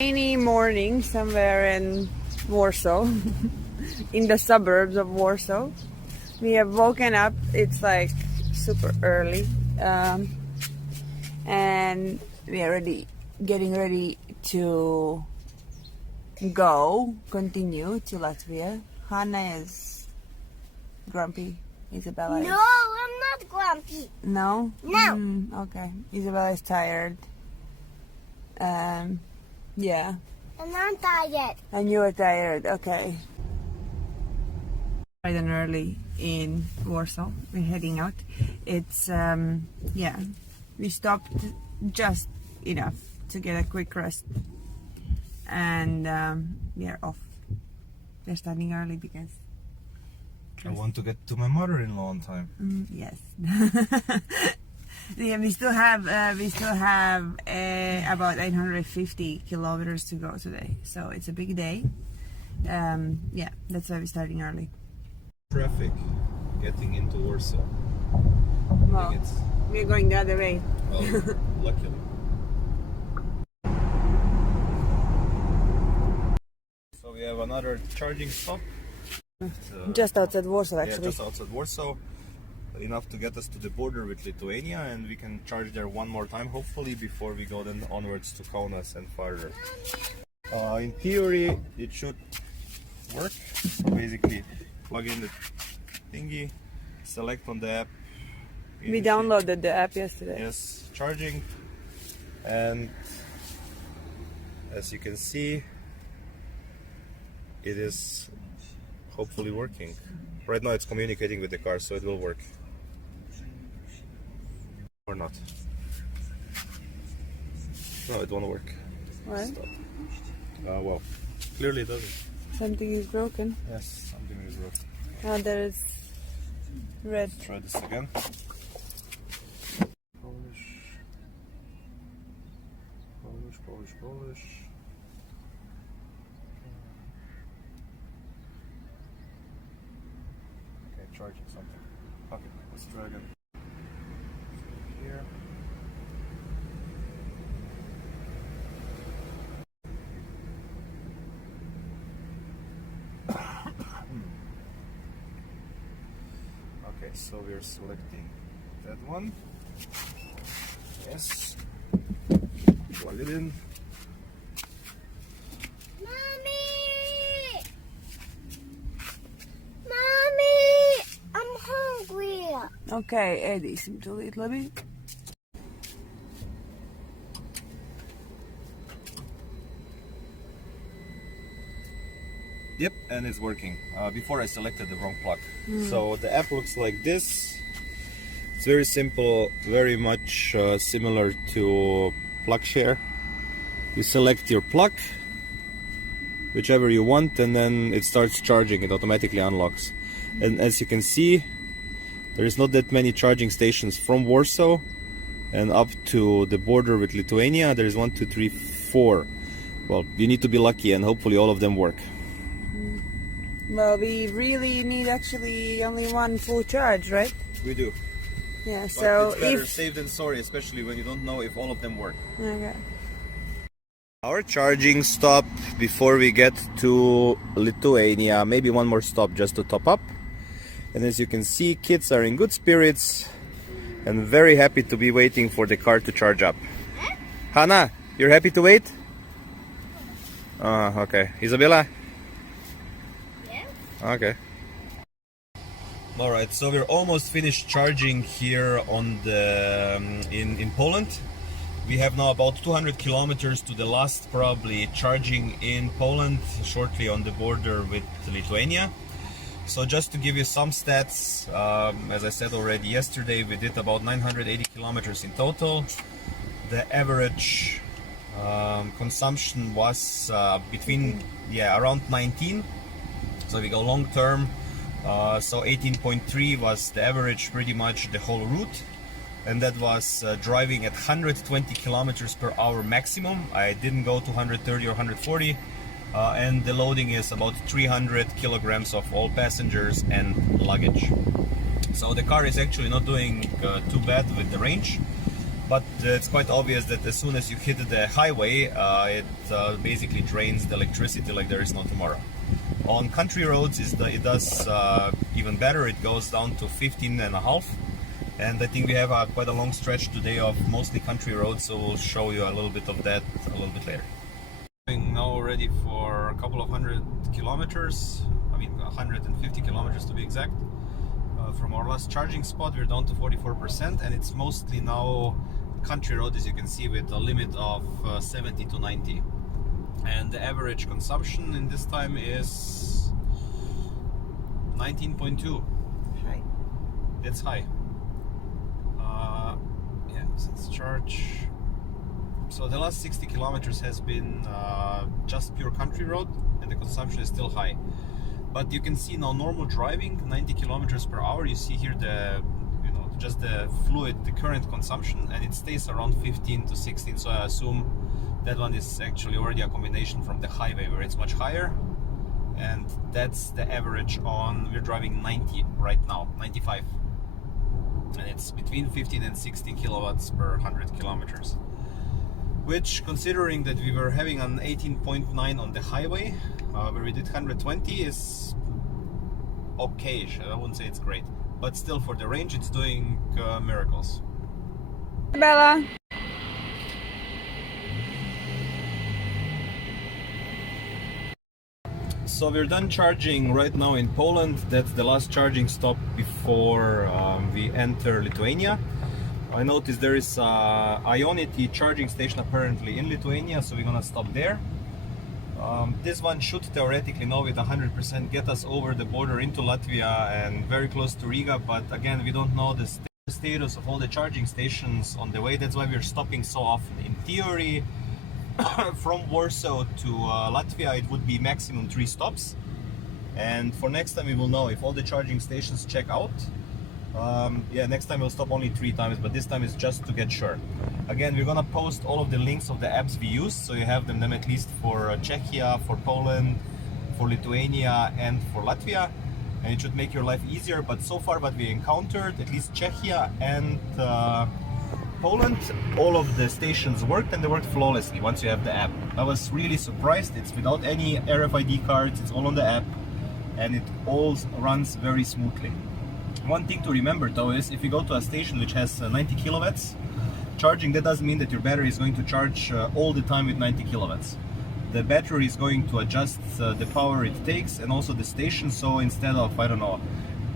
Rainy morning somewhere in Warsaw, in the suburbs of Warsaw. We have woken up, it's like super early, and we are getting ready to continue to Latvia. Hannah is grumpy. Isabella is... No, I'm not grumpy. No? No. Okay. Isabella is tired. Yeah. And I'm tired. And you are tired, okay. Bright and early in Warsaw. We're heading out. It's, yeah, we stopped just enough to get a quick rest. And we are off. We're starting early because... I want to get to my mother-in-law on time. Yes. Yeah, we still have about 850 kilometers to go today, so it's a big day. Yeah, that's why we're starting early. Traffic getting into Warsaw. Well, we're going the other way. Well, luckily. So we have another charging stop. Just outside Warsaw, actually. Yeah, just outside Warsaw. Enough to get us to the border with Lithuania, and we can charge there one more time, hopefully, before we go then onwards to Kaunas and farther. In theory, it should work. Basically, plug in the thingy, select on the app. We downloaded the app yesterday. Yes, charging, and as you can see, it is hopefully working. Right now it's communicating with the car, so it will work. Or not. No, it won't work. What? Stop. Well, clearly it doesn't. Something is broken. Yes, something is broken. Oh, there is red. Try this again. Polish. Polish, Polish, Polish. Okay, charging something. Okay, let's try again. Here. Okay, so we're selecting that one. Yes. Plug it in. Mommy! Mommy! I'm hungry. Okay, Eddie, some to eat, Libby. Yep, and it's working. Before I selected the wrong plug. So the app looks like this. It's very simple, very much similar to plug share. You select your plug, whichever you want, and then it starts charging. It automatically unlocks. And as you can see, there is not that many charging stations from Warsaw and up to the border with Lithuania. There is 1, 2, 3, 4. Well, you need to be lucky, and hopefully all of them work. Well, we really need actually only one full charge, right? We do. Yeah, But so it's better if... safe than sorry, especially when you don't know if all of them work. Okay. Our charging stop before we get to Lithuania, maybe one more stop just to top up. And as you can see, kids are in good spirits and very happy to be waiting for the car to charge up. Hannah, you're happy to wait? Okay. Isabella? Yes? Okay. Alright, so we're almost finished charging here on the in Poland. We have now about 200 kilometers to the last probably charging in Poland, shortly on the border with Lithuania. So just to give you some stats, as I said already yesterday, we did about 980 kilometers in total. The average consumption was between around 19. So we go long term. So 18.3 was the average pretty much the whole route, and that was driving at 120 kilometers per hour maximum. I didn't go to 130 or 140, and the loading is about 300 kilograms of all passengers and luggage. So the car is actually not doing too bad with the range. but it's quite obvious that as soon as you hit the highway, it basically drains the electricity like there is no tomorrow. On country roads, it does even better. It goes down to 15.5, and I think we have quite a long stretch today of mostly country roads, so we'll show you a little bit of that a little bit later. Now already for a couple of 100 kilometers, I mean 150 kilometers to be exact. From our last charging spot, we're down to 44%, and it's mostly now country road, as you can see, with a limit of 70 to 90. And the average consumption in this time is 19.2. High. That's high. Yeah, let's charge. So the last 60 kilometers has been just pure country road, and the consumption is still high. But you can see now normal driving, 90 kilometers per hour. You see here the, just the fluid, the current consumption, and it stays around 15 to 16. So I assume that one is actually already a combination from the highway where it's much higher, and that's the average on, we're driving 90 right now, 95, and it's between 15 and 16 kilowatts per 100 kilometers, which, considering that we were having an 18.9 on the highway where we did 120, is okay-ish. I wouldn't say it's great, but still for the range it's doing miracles. Bella. So we're done charging right now in Poland. That's the last charging stop before we enter Lithuania. I noticed there is a iV80 charging station apparently in Lithuania, so we're gonna stop there. This one should theoretically now with 100% get us over the border into Latvia and very close to Riga, but again we don't know the status of all the charging stations on the way. That's why we're stopping so often. In theory, from Warsaw to Latvia it would be maximum 3 stops, and for next time we will know if all the charging stations check out. Yeah, next time we'll stop only 3 times, but this time is just to get sure. Again, we're gonna post all of the links of the apps we use, so you have them at least for Czechia, for Poland, for Lithuania and for Latvia, and it should make your life easier. But so far what we encountered, at least Czechia and Poland, all of the stations worked, and they worked flawlessly once you have the app. I was really surprised. It's without any RFID cards, it's all on the app, and it all runs very smoothly. One thing to remember though is if you go to a station which has 90 kilowatts charging, that doesn't mean that your battery is going to charge all the time with 90 kilowatts. The battery is going to adjust the power it takes, and also the station. So instead of, I don't know,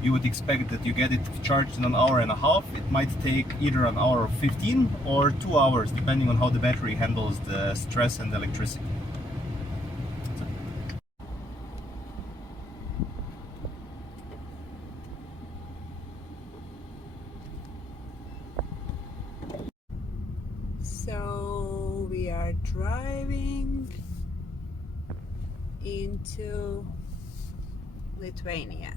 you would expect that you get it charged in an hour and a half, it might take either an hour or 15 or 2 hours, depending on how the battery handles the stress and the electricity. So we are driving into Lithuania.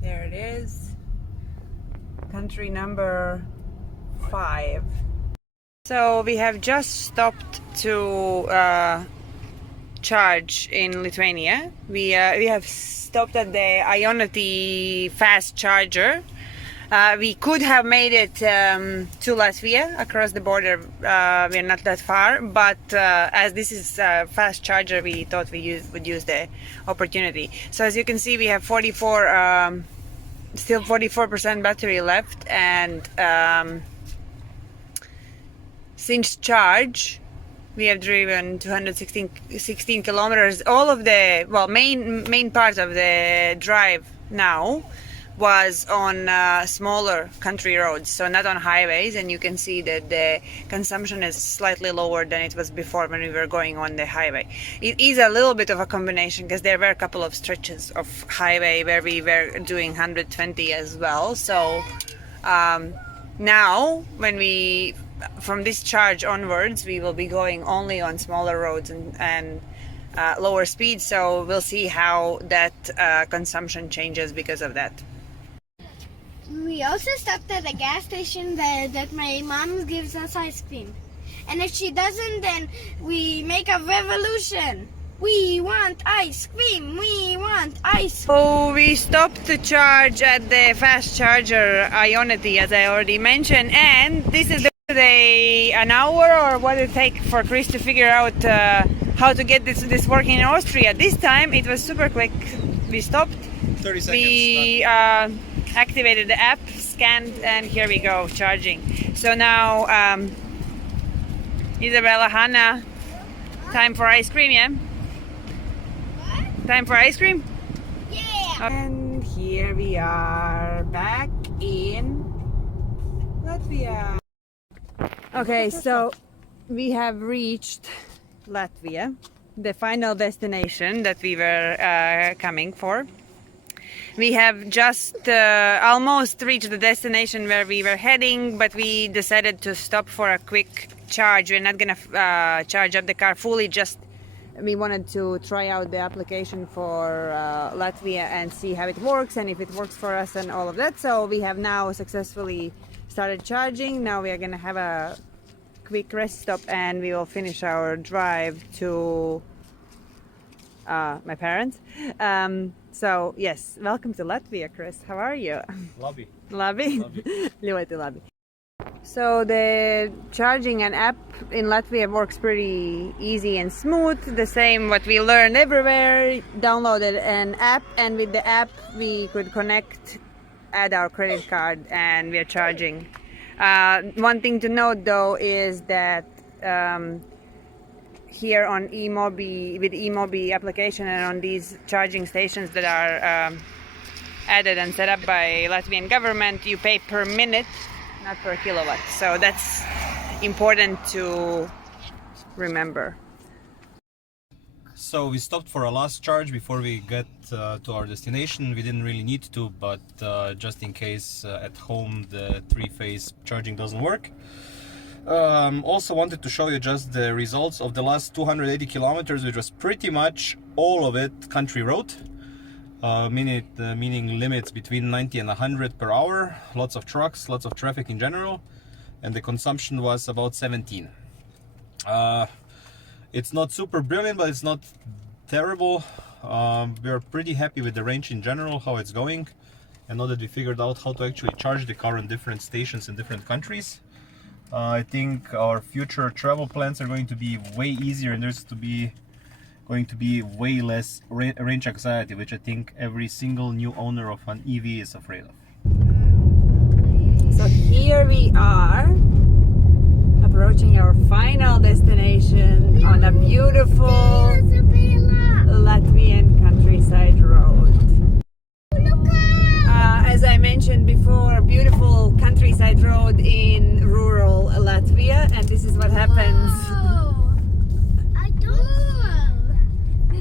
There it is, country number 5. So we have just stopped to charge in Lithuania. We have stopped at the iV80 fast charger. We could have made it to Latvia across the border. We're not that far, but as this is a fast charger, we thought we would use the opportunity. So as you can see, we have still 44% battery left, and since charge we have driven 216 kilometers. All of the main part of the drive now was on smaller country roads, so not on highways, and you can see that the consumption is slightly lower than it was before when we were going on the highway. It is a little bit of a combination because there were a couple of stretches of highway where we were doing 120 as well. So now when from this charge onwards, we will be going only on smaller roads and lower speeds, so we'll see how that consumption changes because of that. We also stopped at a gas station that my mom gives us ice cream. And if she doesn't, then we make a revolution. We want ice cream. We want ice cream. So we stopped to charge at the fast charger iV80, as I already mentioned, and this is an hour or what it take for Chris to figure out how to get this working in Austria. This time it was super quick. We stopped, 30 seconds. we activated the app, scanned, and here we go, charging. So now Isabella, Hannah, time for ice cream, yeah? Time for ice cream? Yeah. And here we are back in Latvia. Okay, so we have reached Latvia, the final destination that we were coming for. We have just almost reached the destination where we were heading, but we decided to stop for a quick charge. We're not gonna charge up the car fully, just we wanted to try out the application for Latvia and see how it works and if it works for us and all of that. So we have now successfully started charging. Now we are gonna have a quick rest stop and we will finish our drive to my parents. So yes, welcome to Latvia, Chris. How are you? Labi. Labi? Ļoti labi. So the charging an app in Latvia works pretty easy and smooth. The same what we learned everywhere. Downloaded an app, and with the app we could connect, add our credit card, and we are charging. One thing to note though is that here on iMobi, with iMobi application and on these charging stations that are added and set up by Latvian government, you pay per minute, not per kilowatt. So that's important to remember. So we stopped for a last charge before we get to our destination. We didn't really need to, but just in case at home the 3-phase charging doesn't work. Also wanted to show you just the results of the last 280 kilometers, which was pretty much all of it country road. Meaning limits between 90 and 100 per hour, lots of trucks, lots of traffic in general, and the consumption was about 17. It's not super brilliant, but it's not terrible. We're pretty happy with the range in general, how it's going, and now that we figured out how to actually charge the car on different stations in different countries, I think our future travel plans are going to be way easier, and there's going to be way less range anxiety, which I think every single new owner of an EV is afraid of. So here we are, approaching our final destination on a beautiful Latvian countryside road. As I mentioned before, beautiful countryside road in rural Latvia, and this is what happens.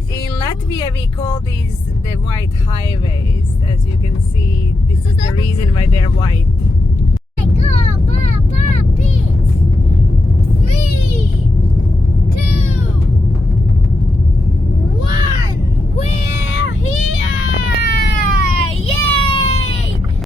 In Latvia we call these the white highways. As you can see, this is the reason why they're white.